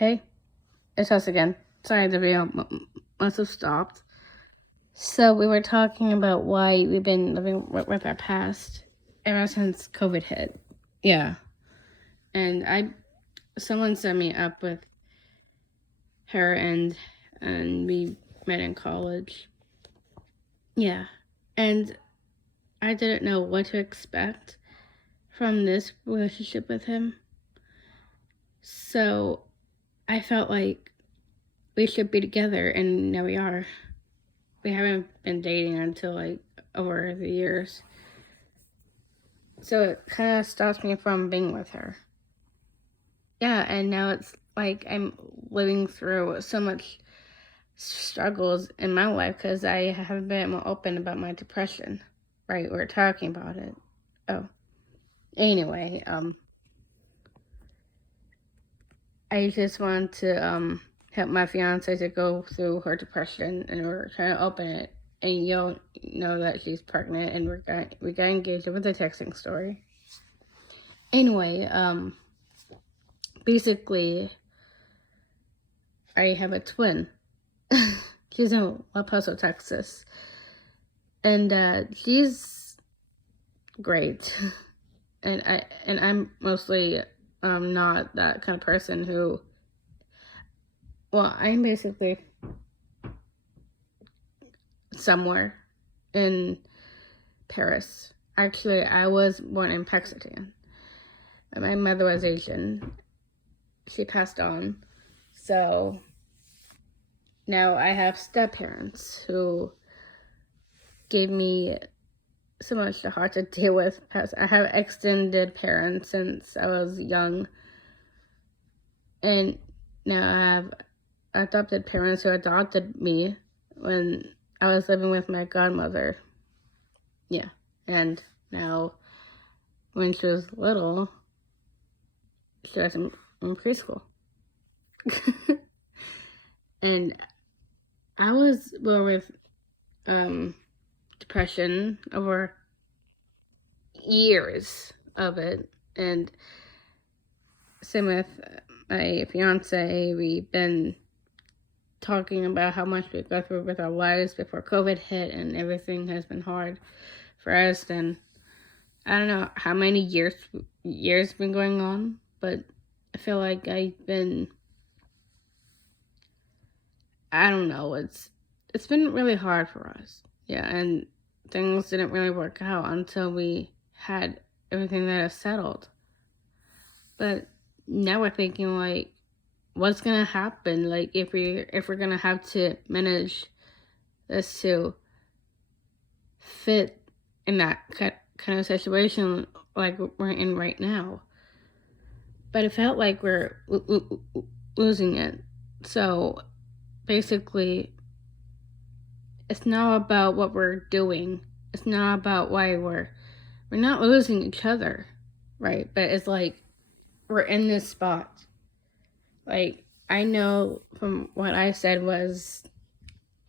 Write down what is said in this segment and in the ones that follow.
Hey, it's us again. Sorry, the video must have stopped. So we were talking about why we've been living with our past ever since COVID hit. Yeah, and someone set me up with her, and we met in college. Yeah, and I didn't know what to expect from this relationship with him. So I felt like we should be together, and now we are. We haven't been dating until like over the years. So it kind of stops me from being with her. Yeah, and now it's like I'm living through so much struggles in my life because I haven't been more open about my depression. Right, we're talking about it. Oh, anyway, I just want to help my fiance to go through her depression, and we're trying to open it. And you'll know that she's pregnant, and we got engaged with a texting story. Anyway, basically, I have a twin. She's in El Paso, Texas, and she's great. And I'm mostly not that kind of person who. Well, I'm basically somewhere in Paris. Actually, I was born in Pakistan. My mother was Asian. She passed on. So now I have step-parents who gave me so much hard to deal with. I have extended parents since I was young. And now I have adopted parents who adopted me when I was living with my godmother. Yeah. And now when she was little, she was in preschool. And I was born with depression over years of it, and same with my fiance. We've been talking about how much we go through with our lives before COVID hit, and everything has been hard for us. And I don't know how many years been going on, but I feel like I've been, I don't know, it's been really hard for us. Yeah, and things didn't really work out until we had everything that is settled. But now we're thinking like, what's gonna happen? Like if we're gonna have to manage this to fit in that kind of situation like we're in right now. But it felt like we're losing it. So basically, it's not about what we're doing. It's not about why we're not losing each other, right? But it's like we're in this spot. Like I know from what I said was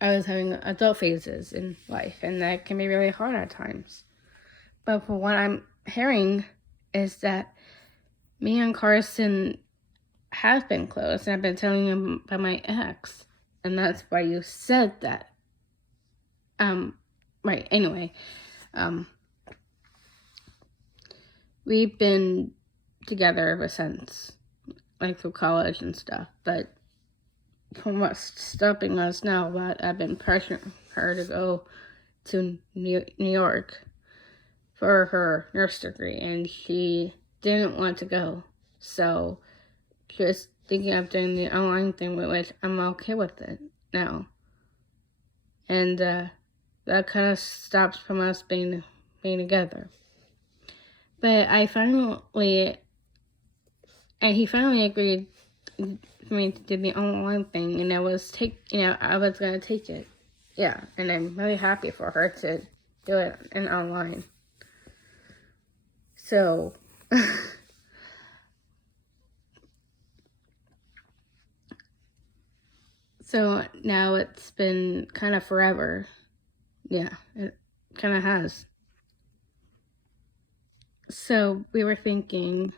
I was having adult phases in life, and that can be really hard at times. But from what I'm hearing is that me and Carson have been close, and I've been telling him about my ex, and that's why you said that. Right, anyway, we've been together ever since, like through college and stuff, but from what's stopping us now, but I've been pressuring her to go to New York for her nurse degree, and she didn't want to go, so she was thinking of doing the online thing, which I'm okay with it now. And that kind of stops from us being together. But he finally agreed for me to do the online thing, and I was gonna take it. Yeah, and I'm really happy for her to do it in online. So so now it's been kind of forever. Yeah, it kind of has. So we were thinking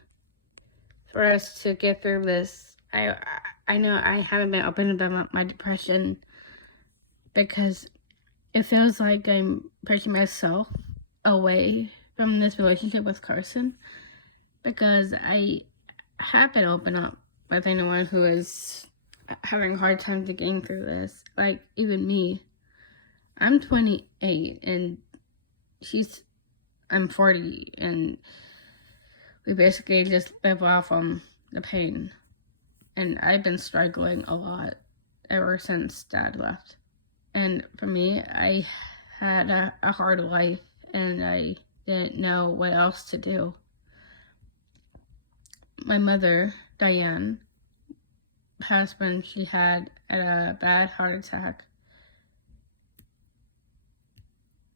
for us to get through this, I know I haven't been open about my depression because it feels like I'm pushing myself away from this relationship with Carson, because I haven't opened up with anyone who is having a hard time to getting through this. Like, even me. I'm 28 and I'm 40, and we basically just live off the pain. And I've been struggling a lot ever since Dad left. And for me, I had a hard life, and I didn't know what else to do. My mother, Diane, passed when she had a bad heart attack.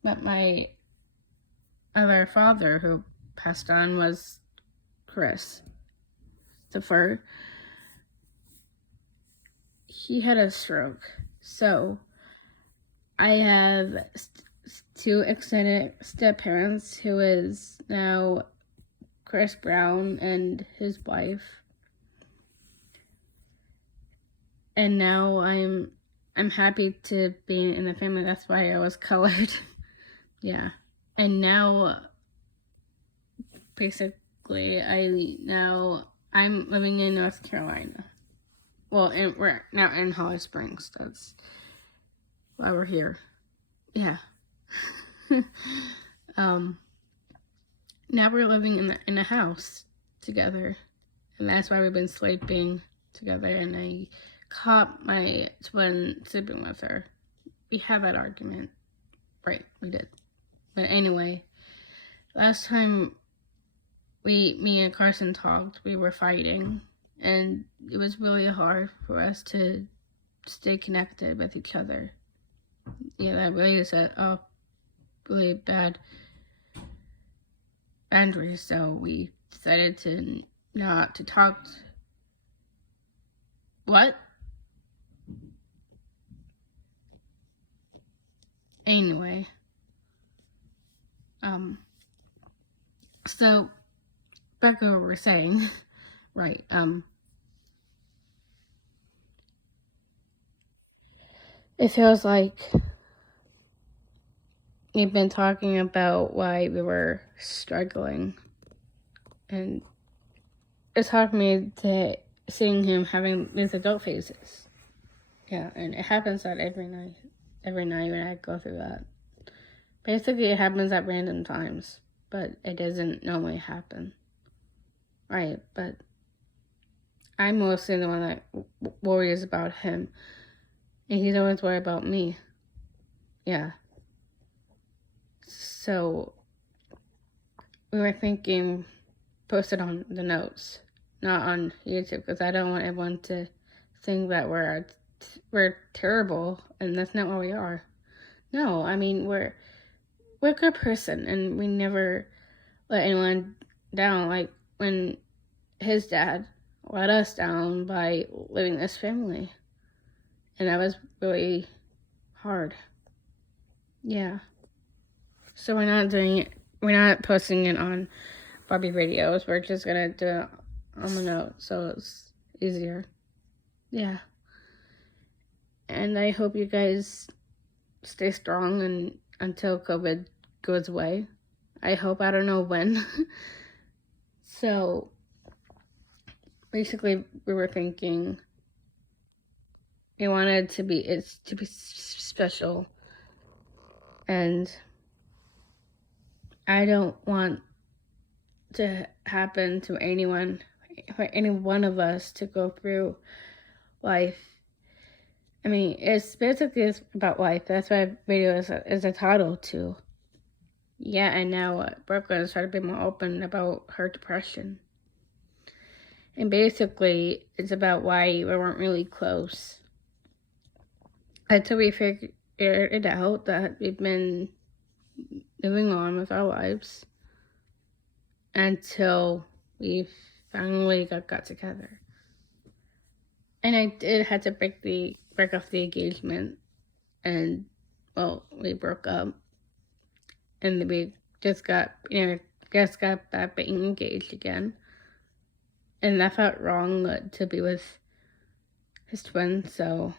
But my other father, who passed on, was Chris. He had a stroke. So I have two extended step-parents, who is now Chris Brown and his wife. And now I'm happy to be in the family. That's why I was colored. Yeah. And now, basically, I'm living in North Carolina. Well, we're now in Holly Springs. That's why we're here. Yeah. Now we're living in a house together, and that's why we've been sleeping together. And I caught my twin sleeping with her. We had that argument. Right, we did. But anyway, last time me and Carson talked, we were fighting, and it was really hard for us to stay connected with each other. Yeah, that really is a really bad boundary, so we decided to not to talk. What? Anyway, so back to what we're saying. Right, it feels like we've been talking about why we were struggling, and it's hard for me to seeing him having these adult phases. Yeah, and it happens that every night when I go through that. Basically, it happens at random times, but it doesn't normally happen. Right, but I'm mostly the one that worries about him, and he's always worried about me. Yeah. So we were thinking, post it on the notes, not on YouTube, because I don't want everyone to think that we're terrible, and that's not what we are. No, I mean, we're a good person, and we never let anyone down. Like when his dad let us down by leaving this family, and that was really hard. Yeah. So we're not doing it. We're not posting it on Barbie videos. We're just gonna do it on the note, so it's easier. Yeah. And I hope you guys stay strong and until COVID goes away. I hope. I don't know when. So basically, we were thinking we wanted to be special, and I don't want to happen to anyone, for any one of us to go through life. I mean, it's basically about life. That's why video is a title too. Yeah, and now Brooklyn has started to be more open about her depression. And basically, it's about why we weren't really close. Until we figured it out that we've been moving on with our lives until we finally got together. And I did have to break off the engagement, and well, we broke up, and we just got back being engaged again, and that felt wrong to be with his twin, so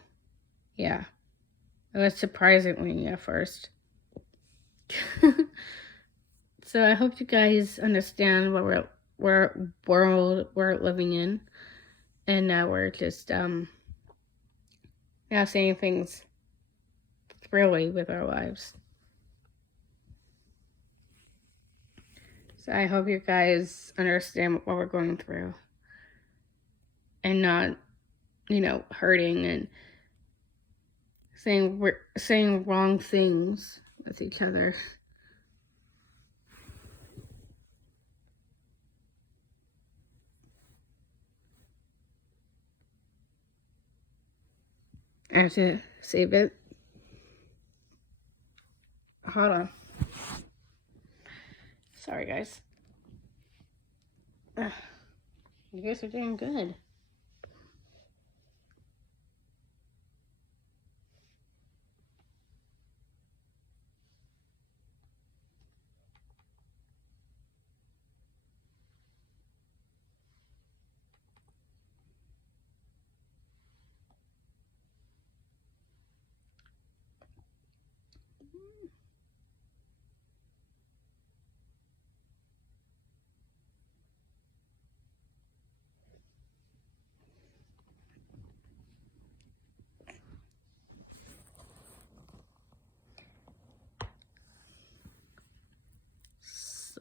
yeah. It was surprising me at first. So I hope you guys understand what world we're living in, and now we're just saying things thrilly with our lives. So I hope you guys understand what we're going through, and not, hurting and saying wrong things with each other. I have to save it. Hold on. Sorry, guys. You guys are doing good.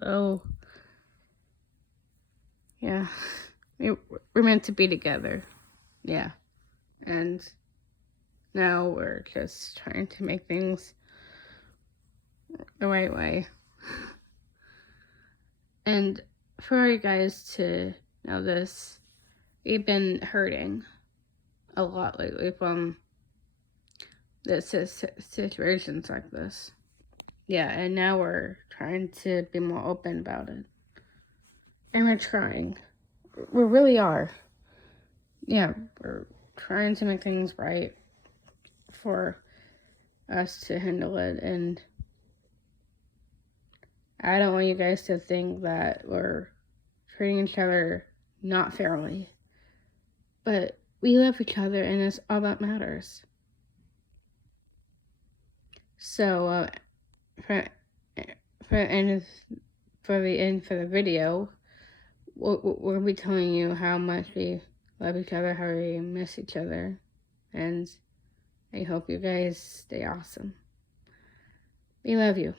So, yeah, we're meant to be together. Yeah. And now we're just trying to make things the right way. And for you guys to know this, we've been hurting a lot lately from situations like this. Yeah, and now we're trying to be more open about it. And we're trying. We really are. Yeah, we're trying to make things right for us to handle it. And I don't want you guys to think that we're treating each other not fairly. But we love each other, and it's all that matters. So, for the end for the video, we'll be telling you how much we love each other, how we miss each other, and I hope you guys stay awesome. We love you.